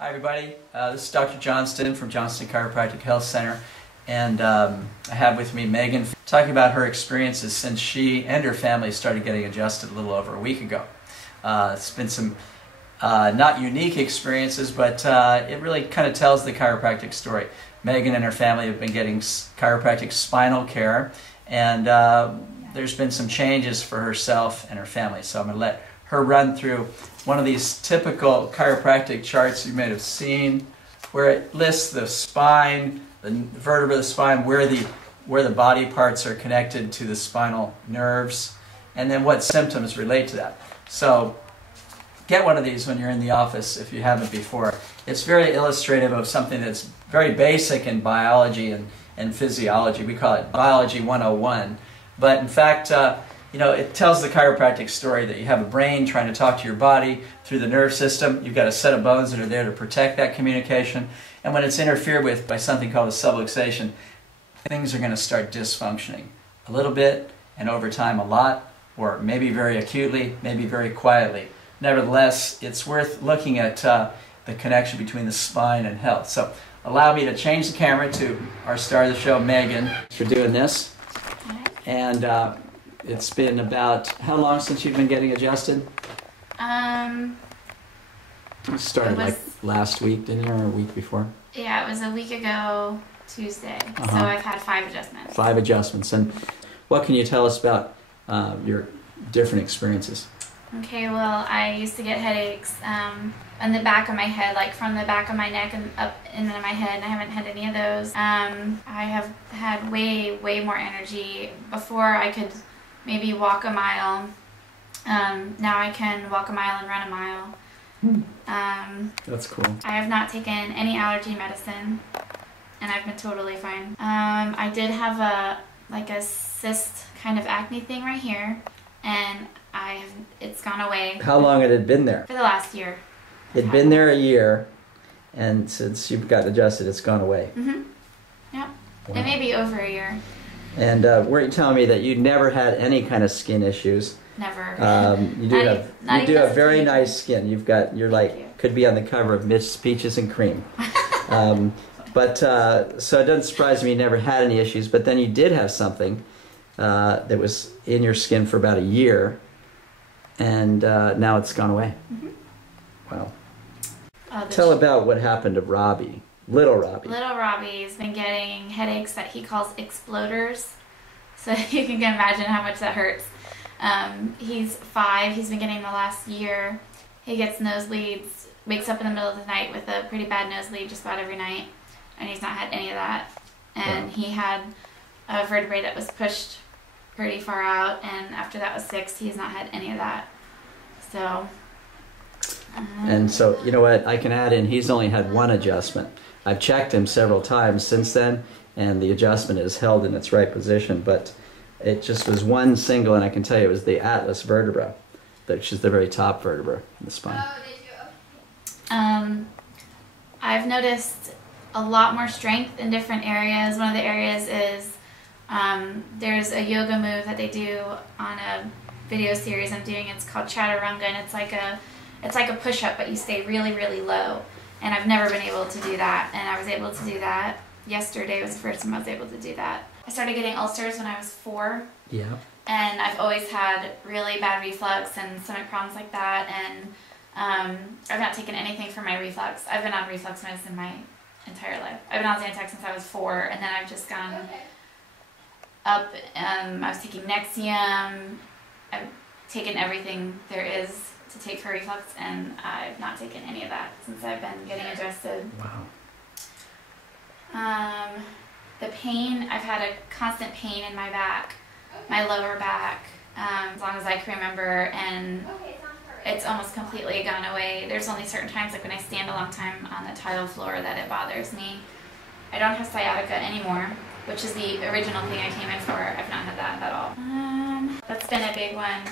Hi everybody, this is Dr. Johnston from Johnston Chiropractic Health Center, and I have with me Megan talking about her experiences since she and her family started getting adjusted a little over a week ago. It's been some not unique experiences, but it really kind of tells the chiropractic story. Megan and her family have been getting chiropractic spinal care, and there's been some changes for herself and her family, so I'm going to let her run through one of these typical chiropractic charts you may have seen, where it lists the spine, the vertebra of the spine, where the body parts are connected to the spinal nerves, and then what symptoms relate to that. So get one of these when you're in the office if you haven't before. It's very illustrative of something that's very basic in biology and physiology. We call it Biology 101. But in fact, it tells the chiropractic story that you have a brain trying to talk to your body through the nerve system. You've got a set of bones that are there to protect that communication. And when it's interfered with by something called a subluxation, things are going to start dysfunctioning a little bit, and over time a lot, or maybe very acutely, maybe very quietly. Nevertheless, it's worth looking at the connection between the spine and health. So allow me to change the camera to our star of the show, Megan. Thanks for doing this. And it's been about how long since you've been getting adjusted? You started like last week, didn't you, or a week before? Yeah, it was a week ago Tuesday. So I've had 5 adjustments. 5 adjustments. And what can you tell us about your different experiences? Okay, well, I used to get headaches on the back of my head, like from the back of my neck and up into my head, and I haven't had any of those. I have had way more energy. Before I could maybe walk a mile. Now I can walk a mile and run a mile. That's cool. I have not taken any allergy medicine, and I've been totally fine. I did have a cyst kind of acne thing right here, and it's gone away. How long had it been there? For the last year. It'd been there a year, and since you've got adjusted, it's gone away. Mm-hmm. Yep. Wow. It may be over a year. And were you telling me that you never had any kind of skin issues? Never. You do have very nice skin. Could be on the cover of Mitch's Peaches and Cream. So it doesn't surprise me you never had any issues, but then you did have something that was in your skin for about a year, and now it's gone away. Mm-hmm. Wow. Tell about what happened to Robbie. Little Robbie. Little Robbie's been getting headaches that he calls exploders. So you can imagine how much that hurts. He's 5. He's been getting the last year. He gets nosebleeds, wakes up in the middle of the night with a pretty bad nosebleed just about every night. And he's not had any of that. And wow. He had a vertebrae that was pushed pretty far out. And after that was fixed, he's not had any of that. So... And so, you know what, I can add in, he's only had 1 adjustment. I've checked him several times since then, and the adjustment is held in its right position, but it just was 1 single, and I can tell you it was the atlas vertebra, which is the very top vertebra in the spine. Oh, did you? I've noticed a lot more strength in different areas. One of the areas is there's a yoga move that they do on a video series I'm doing. It's called chaturanga, and it's like a push-up, but you stay really low. And I've never been able to do that, and I was able to do that. Yesterday was the first time I was able to do that. I started getting ulcers when I was 4. Yeah. And I've always had really bad reflux and stomach problems like that, and I've not taken anything for my reflux. I've been on reflux medicine my entire life. I've been on Zantac since I was 4, and then I've just gone up. I was taking Nexium. I've taken everything there is to take for reflux, and I've not taken any of that since I've been getting adjusted. Wow. The pain, I've had a constant pain in my back, my lower back, as long as I can remember, and it's almost completely gone away. There's only certain times, like when I stand a long time on the tile floor, that it bothers me. I don't have sciatica anymore, which is the original thing I came in for. I've not had that at all. That's been a big one.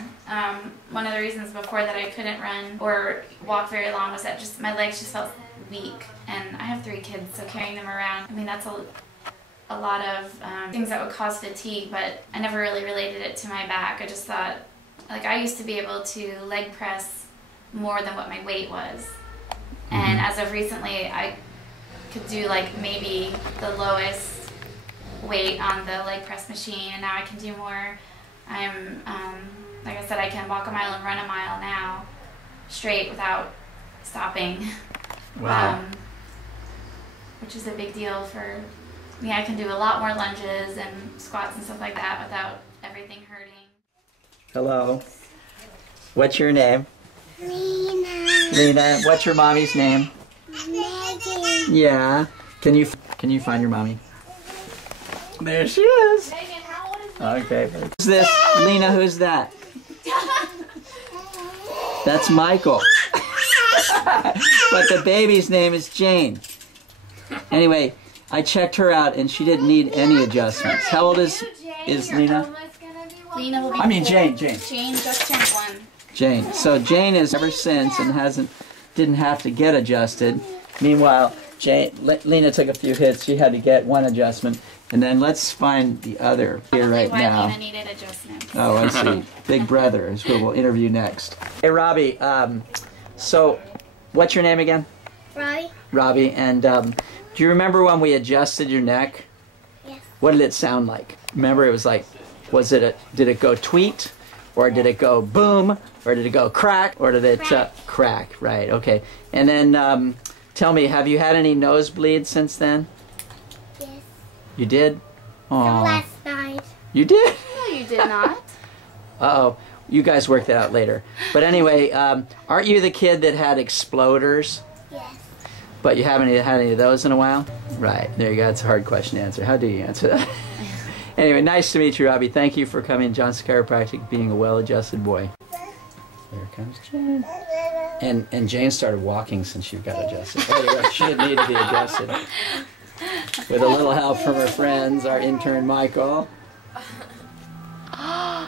One of the reasons before that I couldn't run or walk very long was that just my legs just felt weak. And I have 3 kids, so carrying them around, I mean, that's a lot of things that would cause fatigue, but I never really related it to my back. I just thought, like, I used to be able to leg press more than what my weight was. And as of recently, I could do like maybe the lowest weight on the leg press machine, and now I can do more. I'm, like I said, I can walk a mile and run a mile now, straight without stopping. Wow. Which is a big deal for me. I can do a lot more lunges and squats and stuff like that without everything hurting. Hello. What's your name? Lena. Lena. What's your mommy's name? Megan. Yeah. Can you find your mommy? There she is. Megan, how old is Okay. Who's this? Lena, who's that? That's Michael. But the baby's name is Jane. Anyway, I checked her out and she didn't need any adjustments. How old is Lena? Lena will be Jane. Jane just turned 1. Jane. So Jane is ever since and didn't have to get adjusted. Meanwhile, Lena took a few hits. She had to get one adjustment. And then let's find the other here right why now. Lena needed adjustments. Oh, I see. Big Brother is who we'll interview next. Hey, Robbie. So, what's your name again? Robbie? Robbie. And do you remember when we adjusted your neck? Yes. What did it sound like? Remember, it was like, did it go tweet? Or did it go boom? Or did it go crack? Or did it crack? Right, okay. And then tell me, have you had any nosebleeds since then? Yes. You did? From last night. You did? No, you did not. Uh-oh. You guys work that out later. But anyway, aren't you the kid that had exploders? Yes. But you haven't had any of those in a while? Right. There you go. It's a hard question to answer. How do you answer that? Anyway, nice to meet you, Robbie. Thank you for coming to Johnson Chiropractic, being a well-adjusted boy. Here comes Jane. And Jane started walking since she got adjusted. Oh, you're right. She didn't need to be adjusted. With a little help from her friends, our intern Michael.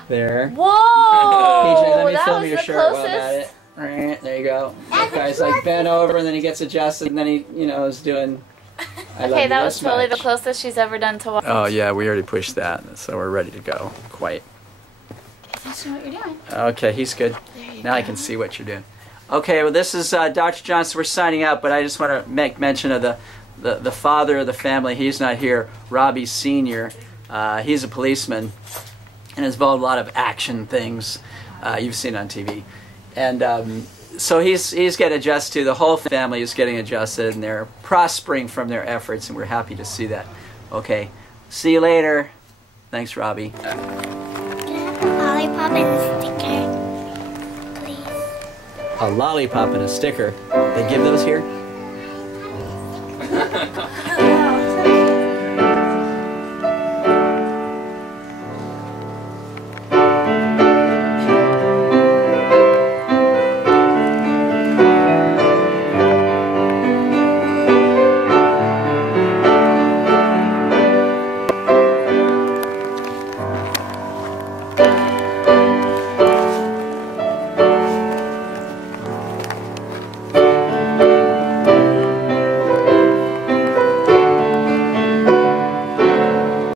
There. Whoa! PJ, let me that film was your the shirt while I'm closest. at it. There you go. That guy's like bent over and then he gets adjusted and then he, is doing... Okay, that was totally the closest she's ever done to walk. Oh yeah, we already pushed that, so we're ready to go. Quite. Pay attention to what you're doing. Okay, he's good. Now I can see what you're doing. Okay, well this is Dr. Johnson. We're signing out, but I just want to make mention of the father of the family. He's not here. Robbie Sr. He's a policeman and has involved in a lot of action things you've seen on TV. And so he's getting adjusted to. The whole family is getting adjusted, and they're prospering from their efforts, and we're happy to see that. Okay, see you later. Thanks, Robbie. Can I have a lollipop and a sticker, please? A lollipop and a sticker. They give those here?